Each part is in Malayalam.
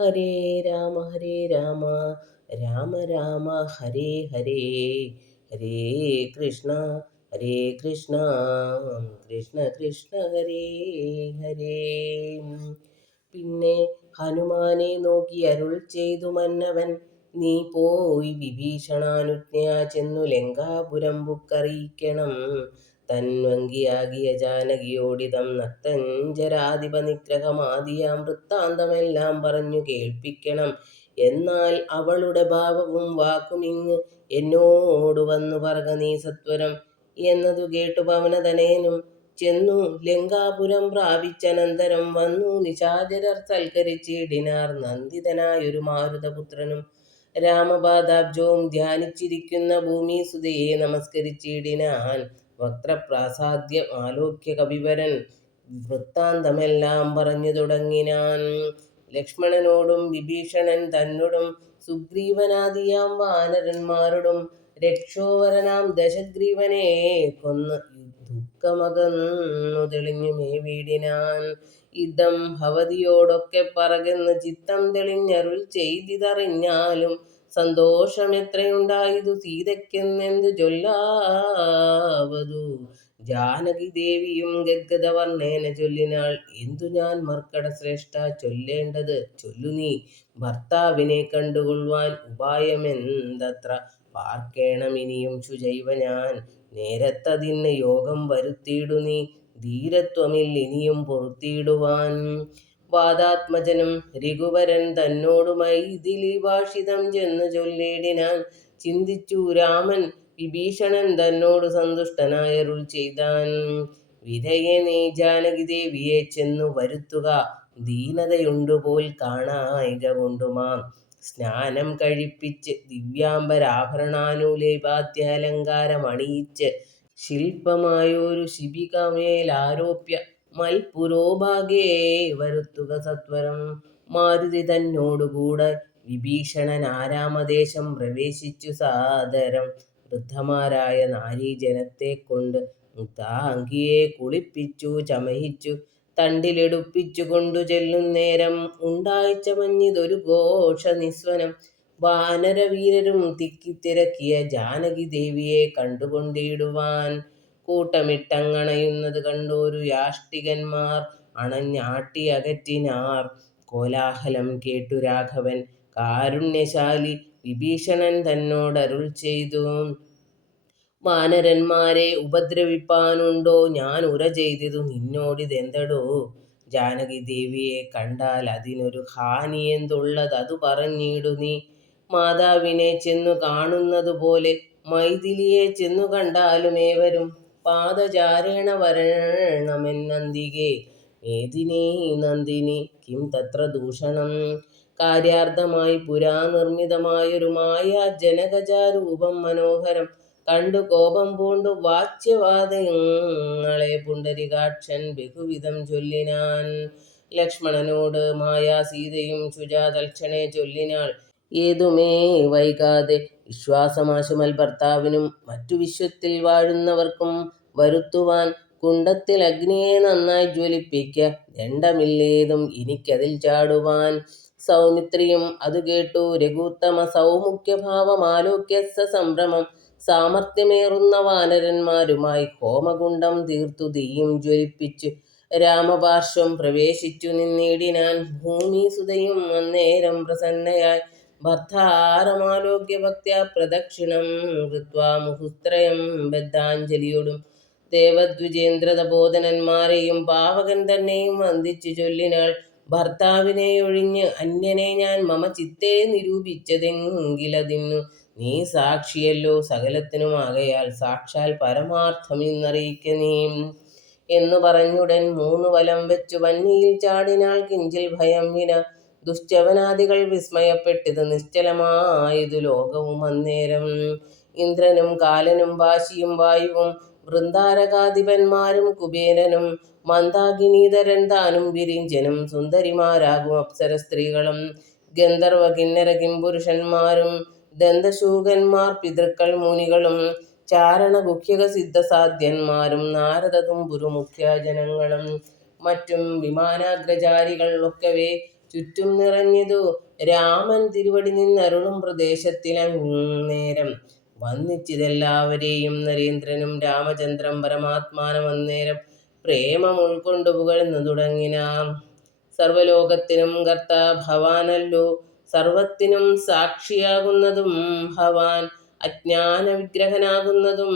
ഹരേ രാമ രാമ രാമ ഹരേ ഹരേ, ഹരേ കൃഷ്ണ ഹരേ കൃഷ്ണ കൃഷ്ണ കൃഷ്ണ ഹരേ ഹരേ. പിന്നെ ഹനുമാനെ നോക്കി അരുൾ ചെയ്തു മന്നവൻ, നീ പോയി വിഭീഷണാനുജ്ഞയാ ചെന്നു ലങ്കാപുരം ബുക്കറിയിക്കണം. തൻവങ്കിയാകിയ ജാനകിയോടിതം നക്തഞ്ചരാധിപ നിഗ്രഹമാദിയാം വൃത്താന്തമെല്ലാം പറഞ്ഞു കേൾപ്പിക്കണം. എന്നാൽ അവളുടെ ഭാവവും വാക്കുമിങ്ങ് എന്നോടു വന്നു പറക നീ സത്വരം എന്നതു കേട്ടു പവനതനയനും ചെന്നു ലങ്കാപുരം പ്രാപിച്ചനന്തരം വന്നു നിശാചരർ സൽക്കരിച്ചിടിനാർ. നന്ദിതനായൊരു മാരുതപുത്രനും രാമപാദാബ്ജവും ധ്യാനിച്ചിരിക്കുന്ന ഭൂമിസുതയെ നമസ്കരിച്ചിടിനാൻ. വക്രപ്രാസാദ്യം ആലോക്യ കവിവരൻ വൃത്താന്തമെല്ലാം പറഞ്ഞു തുടങ്ങിനാൻ. ലക്ഷ്മണനോടും വിഭീഷണൻ തന്നോടും സുഗ്രീവനാദിയാം വാനരന്മാരോടും രക്ഷോവരനാം ദശഗ്രീവനെ കൊന്ന് ദുഃഖമകന്നു തെളിഞ്ഞു മേവിടിനാൻ. യുദ്ധം ഭവതിയോടൊക്കെ പറകെന്ന് ചിത്തം തെളിഞ്ഞരുൾ ചെയ്തിതറിഞ്ഞാലും സന്തോഷമെത്രയുണ്ടായതു സീതയ്ക്കെന്നെന്തു ചൊല്ലാവതു. ജാനകി ദേവിയും ഗദ്ഗദവർണ്ണേന ചൊല്ലിനാൾ, എന്തു ഞാൻ മർക്കട ശ്രേഷ്ഠ ചൊല്ലേണ്ടത് ചൊല്ലു നീ. ഭർത്താവിനെ കണ്ടുകൊള്ളുവാൻ ഉപായമെന്തത്ര പാർക്കേണമിനിയും ശുചൈവ ഞാൻ. നേരത്തതിന് യോഗം വരുത്തിയിടു നീ, ധീരത്വമിൽ ഇനിയും പൊറുത്തിയിടുവാൻ. വാദാത്മജനും രഘുവരൻ തന്നോടു മൈഥിലി ഭാഷിതം ചെന്നു ചൊല്ലിടിനാൻ. ചിന്തിച്ചു രാമൻ വിഭീഷണൻ തന്നോട് സന്തുഷ്ടനായരുൾ ചെയ്താൻ, വിധയെ നീ ജാനകി ദേവിയെ ചെന്നു വരുത്തുക. ദീനതയുണ്ടുപോൽ കാണായിക കൊണ്ടുമാം സ്നാനം കഴിപ്പിച്ച് ദിവ്യാംബരാഭരണാനുലേപാദ്യാലങ്കാരമണിയിച്ച് ശില്പമായൊരു ശിബികമേലാരോപ്യ മൽപുരോഭാഗേ വരുത്തുക സത്വരം. മാരുതി തന്നോടുകൂടെ വിഭീഷണൻ ആരാമദേശം പ്രവേശിച്ചു സാദരം വൃദ്ധമാരായ നാരീജനത്തെ കൊണ്ട് മുക്താംഗിയെ കുളിപ്പിച്ചു ചമയിച്ചു തണ്ടിലെടുപ്പിച്ചു കൊണ്ടു ചെല്ലുന്നേരം ഉണ്ടായിച്ചമഞ്ഞിതൊരു ഘോഷ നിസ്വനം. വാനരവീരരും തിക്കിത്തിരക്കിയ ജാനകി ദേവിയെ കണ്ടുകൊണ്ടിടുവാൻ കൂട്ടമിട്ടങ്ങണയുന്നത് കണ്ടോരു യാഷ്ടികന്മാർ അണഞ്ഞാട്ടി അകറ്റിനാർ. കോലാഹലം കേട്ടു രാഘവൻ കാരുണ്യശാലി വിഭീഷണൻ തന്നോടരുൾ ചെയ്തു, വാനരന്മാരെ ഉപദ്രവിപ്പാനുണ്ടോ ഞാൻ ഉര ചെയ്തതു നിന്നോടിതെന്തടോ. ജാനകി ദേവിയെ കണ്ടാൽ അതിനൊരു ഹാനിയെന്തുള്ളതതു പറഞ്ഞിടു നീ. മാതാവിനെ ചെന്നു കാണുന്നതുപോലെ മൈഥിലിയെ ചെന്നു കണ്ടാലും ഏവരും പാദചാരേണ വരണമെന്നന്തികെ. മേദിനി നന്ദിനി കിം തത്ര ദൂഷണം. കാര്യാർത്ഥമായി പുരാനിർമ്മിതമായൊരു മായാജനകജാരൂപം മനോഹരം കണ്ടു കോപം പൂണ്ടു വാച്യവാദങ്ങളെ പുണ്ടരികാക്ഷൻ ബഹുവിധം ചൊല്ലിനാൻ. ലക്ഷ്മണനോട് മായാസീതയും ശുചാതൽക്ഷണേ ചൊല്ലിനാൾ, ഏതുമേ വൈകാതെ വിശ്വാസമാശുമൽ ഭർത്താവിനും മറ്റു വിശ്വത്തിൽ വാഴുന്നവർക്കും വരുത്തുവാൻ കുണ്ടത്തിൽ അഗ്നിയെ നന്നായി ജ്വലിപ്പിക്ക. ദണ്ഡമില്ലേതും എനിക്കതിൽ ചാടുവാൻ. സൗമിത്രിയും അതു കേട്ടു രഘുത്തമ സൗമുഖ്യഭാവമാലോക്യ സസംഭ്രമം സാമർത്ഥ്യമേറുന്ന വാനരന്മാരുമായി ഹോമകുണ്ഡം തീർത്തു തീയും ജ്വലിപ്പിച്ചു രാമപാർശ്വം പ്രവേശിച്ചു നിന്നിടിനാൻ. ഭൂമിസുതയും അന്നേരം പ്രസന്നയായി ഭർത്താരമാലോക്യ ഭക്ത്യാ പ്രദക്ഷിണം കൃത്വാ മുഹുസ്ത്രയം ബദ്ധാഞ്ജലിയോടും ദേവദ്വിജേന്ദ്രതബോധനന്മാരെയും പാവകൻ തന്നെയും വന്ദിച്ചു ചൊല്ലിനാൾ, ഭർത്താവിനെ ഒഴിഞ്ഞ് അന്യനെ ഞാൻ മമ ചിത്തേ നിരൂപിച്ചതെങ്കിലതിന്നു നീ സാക്ഷിയല്ലോ സകലത്തിനുമാകയാൽ സാക്ഷാൽ പരമാർത്ഥമിന്നറിയിക്ക നീ. എന്നു പറഞ്ഞുടൻ മൂന്നു വലം വെച്ചു വന്നിയിൽ ചാടിനാൾ കിഞ്ചിൽ ഭയം വിന. ദുശ്ചവനാദികൾ വിസ്മയപ്പെട്ടിത് നിശ്ചലമായതു ലോകവും അന്നേരം. ഇന്ദ്രനും കാലനും വാശിയും വായുവും വൃന്ദാരകാധിപന്മാരും കുബേരനും മന്ദാകിനീധരൻ താനും വിരിഞ്ചനും സുന്ദരിമാരാകും അപ്സര സ്ത്രീകളും ഗന്ധർവ കിന്നര കിംപുരുഷന്മാരും ദന്തശൂകന്മാർ പിതൃക്കൾ മുനികളും ചാരണ ഗുഹ്യക സിദ്ധസാധ്യന്മാരും നാരദ തുമ്പുരു മുഖ്യജനങ്ങളും മറ്റും വിമാനാഗ്രചാരികൾ ഒക്കവേ ചുറ്റും നിറഞ്ഞിതു രാമൻ തിരുവടി നിന്നരുളും പ്രദേശത്തിലന്നേരം വന്നിച്ചിതെല്ലാവരെയും നരേന്ദ്രനും രാമചന്ദ്രം പരമാത്മാനം അന്നേരം പ്രേമം ഉൾക്കൊണ്ടു പുകഴ്ന്നു തുടങ്ങിനാം. സർവലോകത്തിനും കർത്താ ഭവാനല്ലോ, സർവത്തിനും സാക്ഷിയാകുന്നതും ഭവാൻ, അജ്ഞാന വിഗ്രഹനാകുന്നതും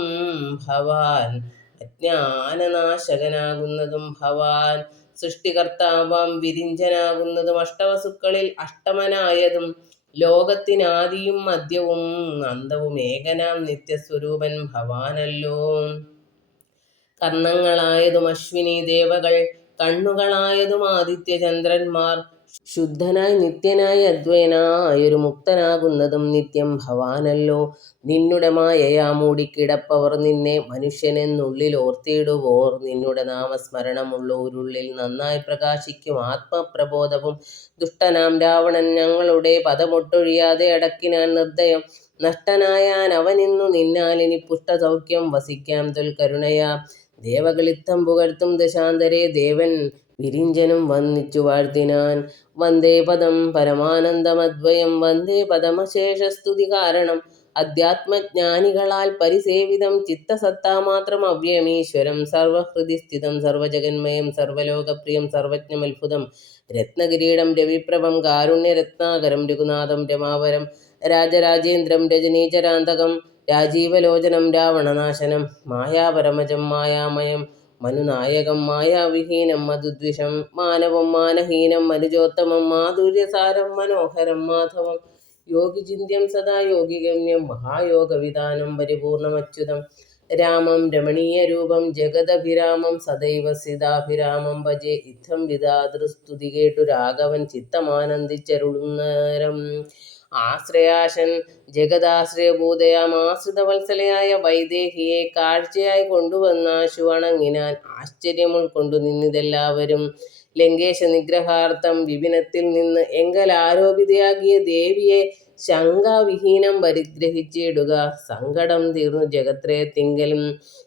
ഭവാൻ, അജ്ഞാനനാശകനാകുന്നതും ഭവാൻ, സൃഷ്ടികർത്താവാം വിരിഞ്ചനാകുന്നതും അഷ്ടവസുക്കളിൽ അഷ്ടമനായതും ലോകത്തിനാദിയും മധ്യവും അന്തവും ഏകനാം നിത്യസ്വരൂപൻ ഭവാനല്ലോ. കർണങ്ങളായതും അശ്വിനി ദേവകൾ, കണ്ണുകളായതും ആദിത്യചന്ദ്രന്മാർ, ശുദ്ധനായി നിത്യനായി അദ്വയനായൊരു മുക്തനാകുന്നതും നിത്യം ഭവാനല്ലോ. നിന്നുടെ മായയാ മൂടിക്കിടപ്പവർ നിന്നെ മനുഷ്യനെന്നുള്ളിൽ ഓർത്തിടുവോർ, നിന്നുടെ നാമസ്മരണമുള്ളോരുള്ളിൽ നന്നായി പ്രകാശിക്കും ആത്മപ്രബോധവും. ദുഷ്ടനാം രാവണൻ ഞങ്ങളുടെ പദമൊട്ടൊഴിയാതെ അടക്കിനാൻ നിർദ്ദയം, നഷ്ടനായാൻ അവനിന്നു നിന്നാലിനി പുഷ്ടസൗഖ്യം വസിക്കാം തൊൽക്കരുണയാ. ദേവകളിത്തം പുകഴ്ത്തും ദശാന്തരേ, ദേവൻ വിരിഞ്ചനും വന്നിച്ചു വാഴ്ത്തിനാൻ. വന്ദേ പദം പരമാനന്ദമദ്വയം, വന്ദേ പദമശേഷസ്തുതി കാരണം, അധ്യാത്മജ്ഞാനികളാൽ പരിസേവിതം ചിത്തസത്താമാത്രം അവ്യമീശ്വരം, സർവഹൃദിസ്ഥിതം സർവജഗന്മയം സർവലോകപ്രിയം സർവജ്ഞമത്ഭുതം, രത്നകിരീടം രവിപ്രഭം കാരുണ്യരത്നാകരം രഘുനാഥം രമാവരം, രാജരാജേന്ദ്രം രജനീചരാന്തകം രാജീവലോചനം രാവണനാശനം, മായാപരമജം മായാമയം മനുനായകം മായാവിഹീനം മധുദ്വിഷം, മാനവം മാനഹീനം മനുജോത്തമം മാധുര്യസാരം മനോഹരം മാധവം, യോഗിചിന്യം സദാ യോഗിഗമ്യം മഹായോഗവിധാനം പരിപൂർണമച്യുതം, രാമം രമണീയരൂപം ജഗദഭിരാമം സദൈവ സീതാഭിരാമം ഭജേ. ഇത്തം വിധാതൃസ്തുതി കേട്ടു രാഘവൻ ചിത്തമാനന്ദിച്ചരുളുന്നേരം, ആശ്രയാശൻ ജഗദാശ്രയഭൂതയാം ആശ്രിതവത്സലയായ വൈദേഹിയെ കാഴ്ചയായി കൊണ്ടുവന്നാശു വണങ്ങിനാൻ. ആശ്ചര്യമുൾക്കൊണ്ടു നിന്നിതെല്ലാവരും ലങ്കേശ നിഗ്രഹാർത്ഥം വിപിനത്തിൽ നിന്ന്, എങ്കൽ ആരോപിതയാകിയ ദേവിയെ ശങ്കാവിഹീനം പരിഗ്രഹിച്ചിടുക. സങ്കടം തീർന്നു ജഗത്രയത്തിങ്കലും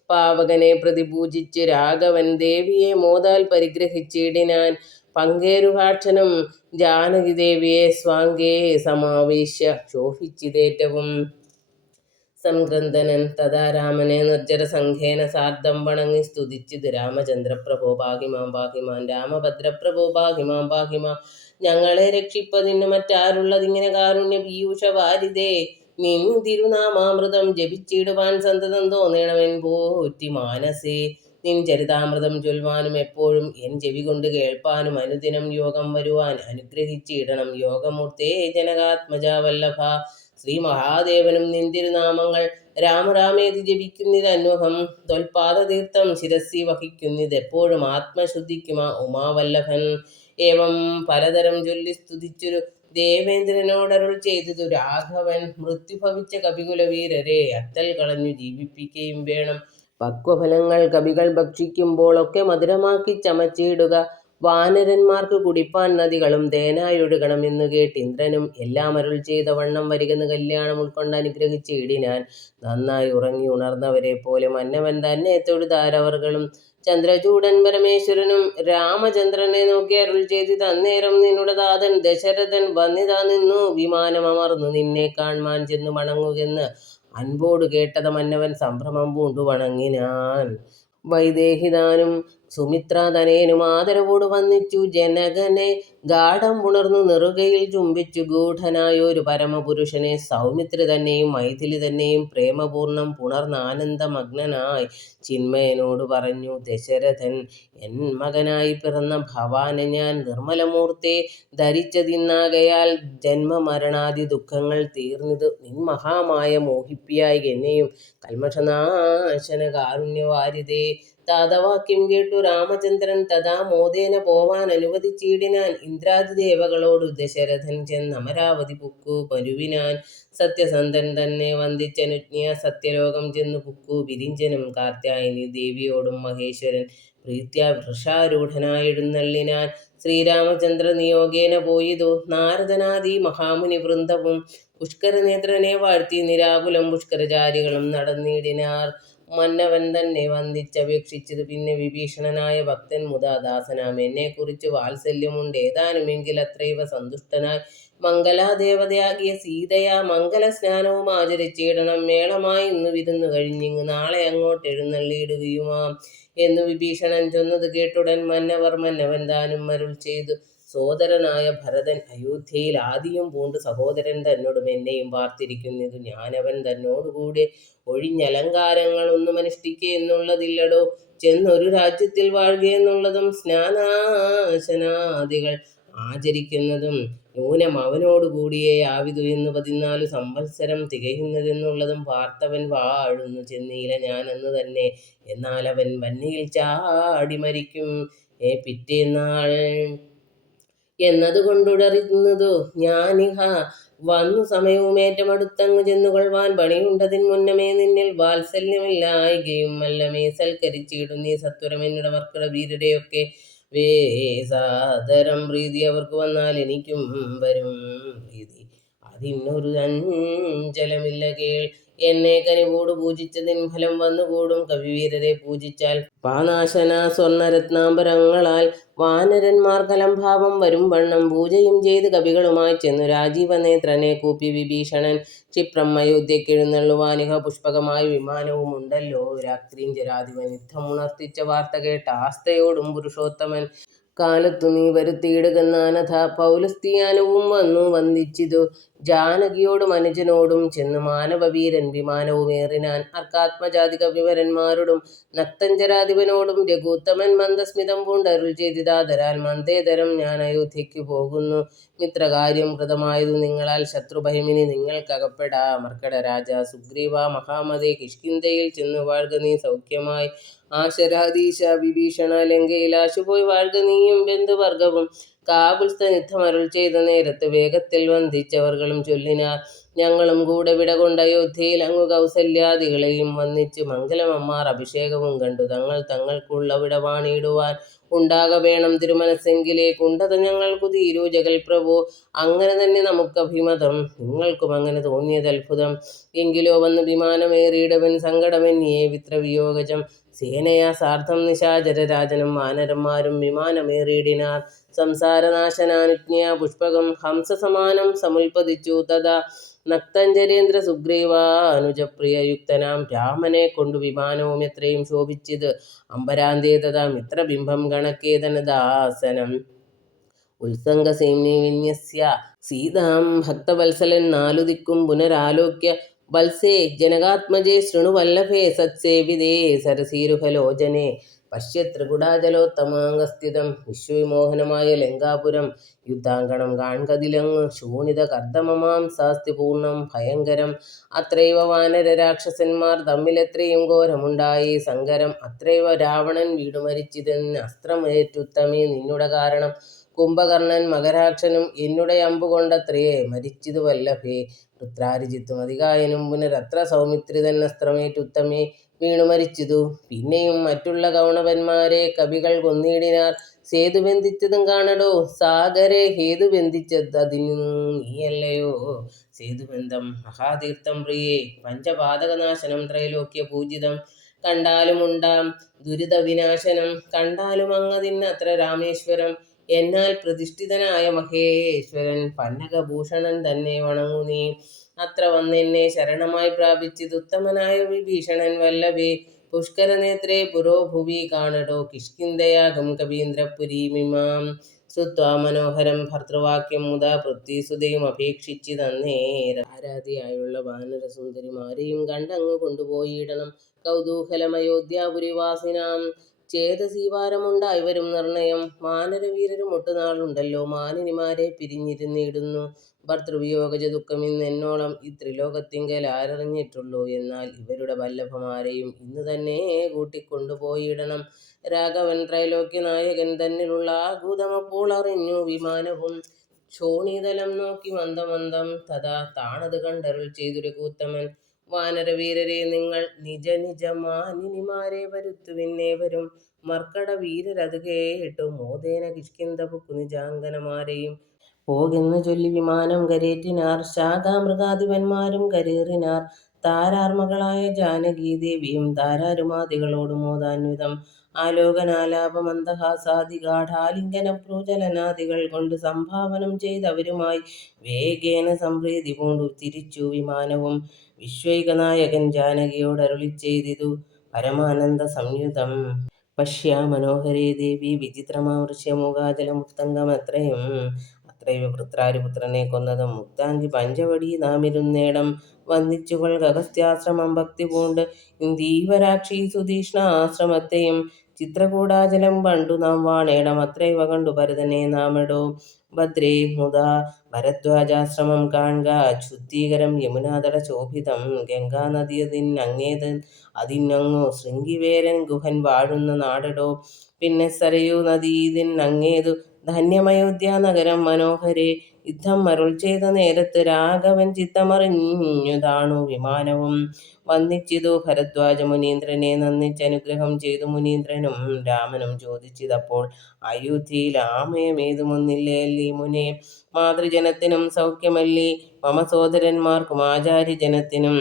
പാവകനെ പ്രതിപൂജിച്ച് രാഘവൻ ദേവിയെ മോദാൽ പരിഗ്രഹിച്ചിടിനാൻ. പങ്കേരുഹാക്ഷനും ജാനകിദേവിയെ സ്വാംഗേ സമാവേശ്യ ശോഭിച്ചിതേറ്റവും. സംക്രന്ദനൻ തഥാ രാമനെ നിർജ്ജരസംഘേന സാർദ്ധം വണങ്ങി സ്തുതിച്ചിത്, രാമചന്ദ്രപ്രഭോ പാഹിമാം പാഹിമാൻ, രാമഭദ്രപ്രഭോ പാഹിമാം പാഹിമാം, ഞങ്ങളെ രക്ഷിപ്പതിന് മറ്റാരുള്ളതിങ്ങനെ കാരുണ്യ പീയൂഷവാരിതേ, നിൻ തിരുനാമാമൃതം ജപിച്ചിടുവാൻ സന്തതം തോന്നണമെൻ പോറ്റി മാനസേ, നിൻ ചരിതാമൃതം ചൊൽവാനും എപ്പോഴും എൻ ചെവി കൊണ്ട് കേൾപ്പാനും അനുദിനം യോഗം വരുവാൻ അനുഗ്രഹിച്ചിടണം. യോഗമൂർത്തേ ജനകാത്മജാ വല്ലഭ ശ്രീ മഹാദേവനും നിൻ തിരുനാമങ്ങൾ രാമരാമേതി ജപിക്കുന്നിതന്വഹം, ത്വൽപാദതീർത്ഥം ശിരസി വഹിക്കുന്നിതെപ്പോഴും ആത്മശുദ്ധിക്കുമാ ഉമാവല്ലഭൻ. ഏവം പലതരം ചൊല്ലി സ്തുതിച്ചൊരു ദേവേന്ദ്രനോടരുൾ ചെയ്തതു രാഘവൻ, മൃത്യുഭവിച്ച കപികുലവീരരെ അത്തൽ കളഞ്ഞു ജീവിപ്പിക്കുകയും വേണം. പക്വഫലങ്ങൾ കവികൾ ഭക്ഷിക്കുമ്പോഴൊക്കെ മധുരമാക്കി ചമച്ചിടുക. വാനരന്മാർക്ക് കുടിപ്പാൻ നദികളും തേനായൊഴുകണം എന്നു കേട്ട് ഇന്ദ്രനും എല്ലാം അരുൾ ചെയ്ത വണ്ണം വരികെന്ന് കല്യാണം ഉൾക്കൊണ്ട് അനുഗ്രഹിച്ചിടിനാൻ. നന്നായി ഉറങ്ങി ഉണർന്നവരെ പോലെ മന്നവൻ തന്നെ തൊഴുതാരവർകളും. ചന്ദ്രചൂഡൻ പരമേശ്വരനും രാമചന്ദ്രനെ നോക്കി അരുൾ ചെയ്തിത്, അന്നേരം നിന്നുടെ താതൻ ദശരഥൻ വന്നിതാ നിന്നു വിമാനമർന്നു നിന്നെ കാൺമാൻ ചെന്നു വണങ്ങുകെന്ന് അൻപോടു കേട്ടത മന്നവൻ സംഭ്രമം പൂണ്ടു വണങ്ങിനാൻ. വൈദേഹിതാനും സുമിത്രാതനയനും ആദരവോടു വന്നിച്ചു ജനകനെ ഗാഢം പുണർന്നു നെറുകയിൽ ചുംബിച്ചു ഗൂഢനായൊരു പരമപുരുഷനെ. സൗമിത്രി തന്നെയും മൈഥിലി തന്നെയും പ്രേമപൂർണം പുണർന്നാനന്ദമഗ്നനായി ചിന്മയനോട് പറഞ്ഞു ദശരഥൻ, എൻ മകനായി പിറന്ന ഭവാനെ ഞാൻ നിർമ്മലമൂർത്തെ ധരിച്ചതിന്നാകയാൽ ജന്മമരണാദി ദുഃഖങ്ങൾ തീർന്നിതു. നിൻ മഹാമായ മോഹിപ്പിയായി എന്നെയും കൽമഷനാശന കാരുണ്യവാരിതേ. താതവാക്യം കേട്ടു രാമചന്ദ്രൻ തഥാ മോദേന പോവാൻ അനുവദിച്ചിടിനാൻ. ഇന്ദ്രാദിദേവകളോടു ദശരഥൻ ചെന്ന് അമരാവതി പുക്കു മരുവിനാൻ. സത്യസന്ധൻ തന്നെ വന്ദിച്ചനുജ്ഞയ സത്യലോകം ചെന്നു പുക്കു വിരിഞ്ചനും കാർത്യായനി ദേവിയോടും മഹേശ്വരൻ പ്രീത്യാ വൃഷാരൂഢനായെഴുന്നള്ളിനാൻ. ശ്രീരാമചന്ദ്ര നിയോഗേന പോയിതു നാരദനാദി മഹാമുനി വൃന്ദവും. പുഷ്കരനേത്രനെ വാഴ്ത്തി നിരാകുലം പുഷ്കരചാരികളും നടന്നിടിനാർ. മന്നവൻ തന്നെ വന്ദിച്ചപേക്ഷിച്ചത്. പിന്നെ വിഭീഷണനായ ഭക്തൻ മുതാ ദാസനാം എന്നെക്കുറിച്ച് വാത്സല്യമുണ്ട് ഏതാനുമെങ്കിൽ അത്രൈവ സന്തുഷ്ടനായി മംഗലാദേവതയാകിയ സീതയാ മംഗലസ്നാനവും ആചരിച്ചിടണം. മേളമായി ഇന്നു വിരുന്നു കഴിഞ്ഞിങ്ങ് നാളെ അങ്ങോട്ട് എഴുന്നള്ളിയിടുകയുമാം എന്നു വിഭീഷണൻ ചൊന്നത് കേട്ടുടൻ മന്നവൻ താനും അരുൾ ചെയ്തു. സോദരനായ ഭരതൻ അയോധ്യയിൽ ആദിയും പൂണ്ട് സഹോദരൻ തന്നോടും എന്നെയും പാർത്തിരിക്കുന്നിതു. ഞാനവൻ തന്നോടുകൂടെ ഒഴിഞ്ഞലങ്കാരങ്ങളൊന്നും അനുഷ്ഠിക്കുകയെന്നുള്ളതില്ലടോ. ചെന്നൊരു രാജ്യത്തിൽ വാഴുകയെന്നുള്ളതും സ്നാനാശനാദികൾ ആചരിക്കുന്നതും നൂനം അവനോടുകൂടിയേ ആവിതു എന്ന് 14 സംവത്സരം തികയുന്നതെന്നുള്ളതും പാർത്തവൻ വാഴുന്നു ചെന്നീല ഞാനെന്ന് തന്നെ. എന്നാൽ അവൻ വന്യയിൽ ചാടി മരിക്കും പിറ്റേന്നാൾ എന്നതുകൊണ്ടുടറിയുന്നതു ഞാനിഹ വന്നു സമയവുമേറ്റമടുത്തങ്ങു ചെന്നുകൊള്ളുവാൻ പണിയുണ്ടതിൻ മുന്നമേ നിന്നിൽ വാത്സല്യമില്ലായ്കയും അല്ലമേ സൽക്കരിച്ചിടും നീ സത്വരം എന്നുടെ മർക്കട വീരരെയൊക്കെ സാദരം പ്രീതി അവർക്ക് വന്നാൽ എനിക്കും വരും പ്രീതി അതിനൊരു ചഞ്ചലമില്ല കേൾ. എന്നെ കനിവോട് പൂജിച്ചതിൻ ഫലം വന്നുകൂടും കവിവീരരെ പൂജിച്ചാൽ. പാനാശന സ്വർണരത്നാംബരങ്ങളാൽ വാനരന്മാർ കലംഭാവം വരും വണ്ണം പൂജയും ചെയ്ത് കവികളുമായി ചെന്നു രാജീവനേത്രനെ കൂപ്പി വിഭീഷണൻ ക്ഷിപ്രം അയോധ്യക്കെഴുന്നള്ളുവാനിഹ പുഷ്പകമായ വിമാനവുമുണ്ടല്ലോ. രാത്രിഞ്ചരാധിപൻ യുദ്ധമുണർത്തിച്ച വാർത്ത കേട്ട ആസ്തയോടും പുരുഷോത്തമൻ കാലത്തു നീ വരുത്തിയിടുകെന്നാനഥ പൗലസ്ത്യാനവും വന്നു വന്ദിച്ചിതു. ജാനകിയോടും അനുജനോടും ചെന്ന് മാനവവീരൻ വിമാനവുമേറിനാൻ. അർക്കാത്മജാതി കവിവരന്മാരോടും നക്തഞ്ചരാധിപനോടും രഘുത്തമൻ മന്ദസ്മിതം പൂണ്ടരുൾ ചെയ്തിതാദരാൽ മന്ദേതരം ഞാൻ അയോധ്യയ്ക്കു പോകുന്നു. മിത്രകാര്യം കൃതമായതു നിങ്ങളാൽ ശത്രുഭയമിനി നിങ്ങൾക്കകപ്പെടാ. മർക്കടരാജ സുഗ്രീവ മഹാമതേ കിഷ്കിന്ധയിൽ ചെന്നു വാഴുക നീ സൗഖ്യമായി. ആശരാധീശ വിഭീഷണ ലങ്കയിൽ ആശുപോയി വാഴുക നീയും ബന്ധുവർഗവും. കാകുൽസ്ഥനിദ്ധമരുൾ ചെയ്ത നേരത്ത് വേഗത്തിൽ വന്ദിച്ചവർകളും ചൊല്ലിനാർ. ഞങ്ങളും കൂടെ വിടകൊണ്ട് അയോധ്യയിൽ അങ്ങു കൗസല്യാദികളെയും വന്ദിച്ച് മംഗലമമ്മാർ അഭിഷേകവും കണ്ടു തങ്ങൾക്കുള്ള വിടവാണിയിടുവാൻ ഉണ്ടാകവേണം തിരുമനസ്സെങ്കിലേ കുണ്ടത ഞങ്ങൾക്കു തീരൂ ജഗൽ പ്രഭോ. അങ്ങനെ തന്നെ നമുക്കഭിമതം നിങ്ങൾക്കും അങ്ങനെ തോന്നിയതത്ഭുതം. എങ്കിലോ വന്ന് വിമാനമേറിയിടവൻ സങ്കടമെന്നിയേ വിത്രവിയോഗജം. സേനയാ സാർദ്ധം നിശാചര രാജനും വാനരന്മാരും വിമാനമേറിയിടിനാർ. സംസാരനാശനാനുജ്ഞയാ പുഷ്പകം ഹംസസമാനം സമുൽപ്പതിച്ചു തഥാ. നക്തഞ്ചരേന്ദ്ര സുഗ്രീവാനുജപ്രിയ യുക്തനാം രാമനെ കൊണ്ടു വിമാനവും എത്രയും ശോഭിച്ചിത്. അംബരാന്തേ തഥാ മിത്രബിംബം ഗണക്കേതനദാസനം ഉത്സംഗസേമ്നി വിന്യസ്യ സീതാം ഭക്തവത്സലൻ നാലു ദിക്കും പുനരാലോക്യ. വത്സേ ജനകാത്മജേ ശൃണു വല്ലഭേ സത്സേവിതേ സരസീരുഹലോചനെ പശ്യ ത്രികുടാചലോത്തമാംഗസ്ഥിതം വിശ്വവിമോഹനമായ ലങ്കാപുരം. യുദ്ധാങ്കണം കാൺകതിലങ്ങ് ശോണിത കർദമമാം സാസ്തി പൂർണ്ണം ഭയങ്കരം. അത്രൈവ വാനര രാക്ഷസന്മാർ തമ്മിലെത്രയും ഘോരമുണ്ടായി സങ്കരം. അത്രൈവ രാവണൻ വീടുമരിച്ചിതെന്ന് അസ്ത്രമേറ്റുത്തമേ നിന്നുടെ കാരണം. കുംഭകർണൻ മകരാക്ഷനും എന്നുടെ അമ്പുകൊണ്ടത്രേ മരിച്ചിതു വല്ലഭേ. വൃത്രാരിജിത്തും അതികായനും പുനരത്ര സൗമിത്രിതൻ അസ്ത്രമേറ്റുത്തമേ വീണുമരിച്ചിതു. പിന്നെയും മറ്റുള്ള കൗണവന്മാരെ കവികൾ കൊന്നിടിനാർ. സേതുബന്ധിച്ചതും കാണടോ സാഗരെ ഹേതുബന്ധിച്ചതതിനു നീയല്ലയോ. സേതുബന്ധം മഹാതീർത്ഥം പ്രിയേ പഞ്ചപാതകനാശനം ത്രൈലോക്യ പൂജിതം. കണ്ടാലുമുണ്ടാം ദുരിതവിനാശനം കണ്ടാലുമങ്ങതിന്നത്ര രാമേശ്വരം. എന്നാൽ പ്രതിഷ്ഠിതനായ മഹേശ്വരൻ പന്നകഭൂഷണൻ തന്നെ വണങ്ങു നീ. അത്ര വന്നെന്നെ ശരണമായി പ്രാപിച്ചിതുത്തമനായ വിഭീഷണൻ വല്ലഭേ. പുഷ്കരനേത്രേ പുരോഭുവി കാണടോ കിഷ്കിന്ധയാകും കവീന്ദ്രപുരീമിമാം. ശ്രുത്വാ മനോഹരം ഭർതൃവാക്യം മുതാ പൃഥ്വീസുതയും അപേക്ഷിച്ചിതന്നേരം. ആരാധ്യയായുള്ള വാനരസുന്ദരിമാരെയും കണ്ടങ്ങു കൊണ്ടുപോയിടണം. കൗതൂഹലമയോധ്യാപുരിവാസിനാം ചേതസീഭാരമുണ്ടായി വരും നിർണയം. വാനരവീരരും ഒട്ടുനാളുണ്ടല്ലോ മാനിനിമാരെ പിരിഞ്ഞിരുന്നിടുന്നു. ഭർതൃവിയോഗജ ദുഃഖമിന്നെന്നോളം ഈ ത്രിലോകത്തിങ്കൽ ആരറിഞ്ഞിട്ടുള്ളൂ. എന്നാൽ ഇവരുടെ വല്ലഭമാരെയും ഇന്നു തന്നെ കൂട്ടിക്കൊണ്ടുപോയിടണം. രാഘവൻ ത്രൈലോക്യനായകൻ തന്നിലുള്ള ആകുതമപ്പോൾ അറിഞ്ഞു വിമാനവും. ശോണീതലം നോക്കി മന്ദമന്ദം തഥാ താണത് കണ്ടരുൾ ചെയ്തു രഘുത്തമൻ. വാനരവീരരെ നിങ്ങൾ നിജ നിജ മാനിനിമാരെ വരുത്തുവിന്നേവരും. മർക്കട വീരരതു കേട്ടു മോദേന കിഷ്കിന്ധപുക്കു നിജാംഗനമാരെയും. പോകെന്നു ചൊല്ലി വിമാനം കരേറ്റിനാർ. ശാഖാമൃഗാധിപന്മാരും കരേറിനാർ. താരാർമകളായ ജാനകീദേവിയും താരാരുമാദികളോട് മോദാന്വിതം ആലോകനാലാപമന്ദഹാസാദി ഗാഠാലിംഗന പ്രോചലനാദികൾ കൊണ്ട് സംഭാവനം ചെയ്തവരുമായി വേഗേന സംപ്രീതി പൂണ്ടു തിരിച്ചു വിമാനവും. വിശ്വൈകനായകൻ ജാനകിയോട് അരുളിച്ചെയ്തിതു പരമാനന്ദ സംയുതം. പശ്യാ മനോഹരേ ദേവി വിചിത്രമാമൃശ്യമൂകാചലമുത്തംഗമത്രയും. അത്രൈവ വൃത്രാരിപുത്രനെ കൊന്നതും മുക്താംഗി പഞ്ചവടി നാമിരുന്നേടം വന്ദിച്ചുകൊൾ അഗസ്ത്യാശ്രമം ഭക്തി പൂണ്ട് ഇന്ദീവരാക്ഷി സുതീഷ്ണ ആശ്രമത്തെയും. ചിത്രകൂടാചലം പണ്ടു നാം വാണേടം അത്രൈവ കണ്ടു ഭരതനെ നാമെടോ. ഭദ്രേ മുതാ ഭരദ്വാജാശ്രമം കാൺക ശുദ്ധീകരം യമുനാതട ശോഭിതം. ഗംഗാനദിയതിനങ്ങേതു ശൃംഗിവേരൻ ഗുഹൻ വാഴുന്ന നാടെടോ. പിന്നെ സരയൂ നദീതിനങ്ങേതു ധന്യമയോധ്യാ നഗരം മനോഹരേ. യുദ്ധം അരുൾ ചെയ്ത നേരത്ത് രാഘവൻ ചിത്തമറിഞ്ഞുതാണു വിമാനവും. വന്ദിച്ചിതു ഭരദ്വാജ മുനീന്ദ്രനെ നന്ദിച്ചനുഗ്രഹം ചെയ്തു മുനീന്ദ്രനും രാമനും ചോദിച്ചിതപ്പോൾ അയോധ്യയിൽ ആമയമേതുമൊന്നില്ലയല്ലീ മുനേ. മാതൃജനത്തിനും സൗഖ്യമല്ലീ മമ സോദരന്മാർക്കും ആചാര്യജനത്തിനും.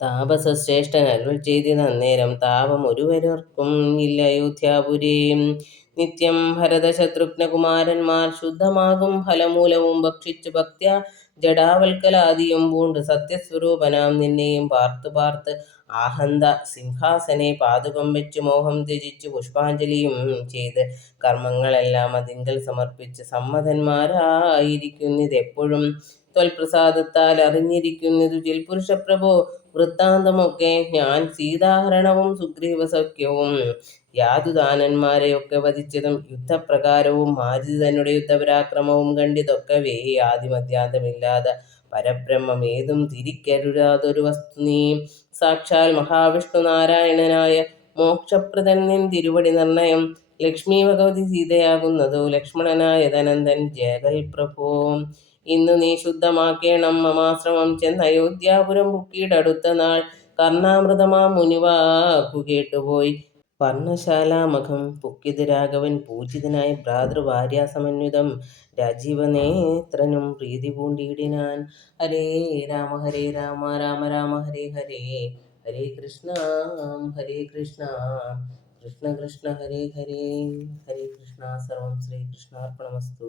താപസശ്രേഷ്ഠൻ അരുൾ ചെയ്തിതന്നേരം താപം ഒരുവരർക്കും ഇല്ല അയോധ്യാപുരേ. നിത്യം ഭരതശത്രുഘ്നകുമാരന്മാർ ശുദ്ധമാകും ഫലമൂലവും ഭക്ഷിച്ചു ഭക്ത്യാ ജടാവൽക്കലാദിയും പൂണ്ട് സത്യസ്വരൂപനാം നിന്നെയും പാർത്തു പാർത്ത് ആഹന്ത സിംഹാസനെ പാദുകം വെച്ചു മോഹം ത്യജിച്ചു പുഷ്പാഞ്ജലിയും ചെയ്ത് കർമ്മങ്ങളെല്ലാം അതിങ്കൽ സമർപ്പിച്ച് സമ്മതന്മാരായിരിക്കുന്നിതെപ്പോഴും. ത്വൽപ്രസാദത്താൽ അറിഞ്ഞിരിക്കുന്നിതു ചിൽപുരുഷപ്രഭോ വൃത്താന്തമൊക്കെ ഞാൻ. സീതാഹരണവും സുഗ്രീവസഖ്യവും യാതുദാനന്മാരെയൊക്കെ വധിച്ചതും യുദ്ധപ്രകാരവും മാരുതി തന്നുടെ യുദ്ധപരാക്രമവും കണ്ടിതൊക്കവേ ആദിമധ്യാന്തമില്ലാത പരബ്രഹ്മമേതും തിരിക്കരുതാതൊരു വസ്തു നീ. സാക്ഷാൽ മഹാവിഷ്ണു നാരായണനായ മോക്ഷപ്രദൻ നിൻ തിരുവടി നിർണയം. ലക്ഷ്മീ ഭഗവതി സീതയാകുന്നതോ ലക്ഷ്മണനായതനന്തൻ ജഗൽപ്രഭോ. ഇന്നു നീ ശുദ്ധമാക്കേണം മമാശ്രമം ചെന്ന് അയോധ്യാപുരം പുക്കീടടുത്ത നാൾ. കർണാമൃതമാം മുനിവാക്കു കേട്ടുപോയി പർണശാലാമഖം പുക്കിത് രാഘവൻ പൂജിതനായി ഭ്രാതൃഭാര്യാസമന്വിതം രാജീവനേത്രനും പ്രീതി പൂണ്ടിടിനാൻ. ഹരേ രാമ രാമ രാമ ഹരേ ഹരേ. ഹരേ കൃഷ്ണ കൃഷ്ണ കൃഷ്ണ ഹരേ ഹരേ. ഹരേ കൃഷ്ണ. സർവം ശ്രീകൃഷ്ണാർപ്പണമസ്തു.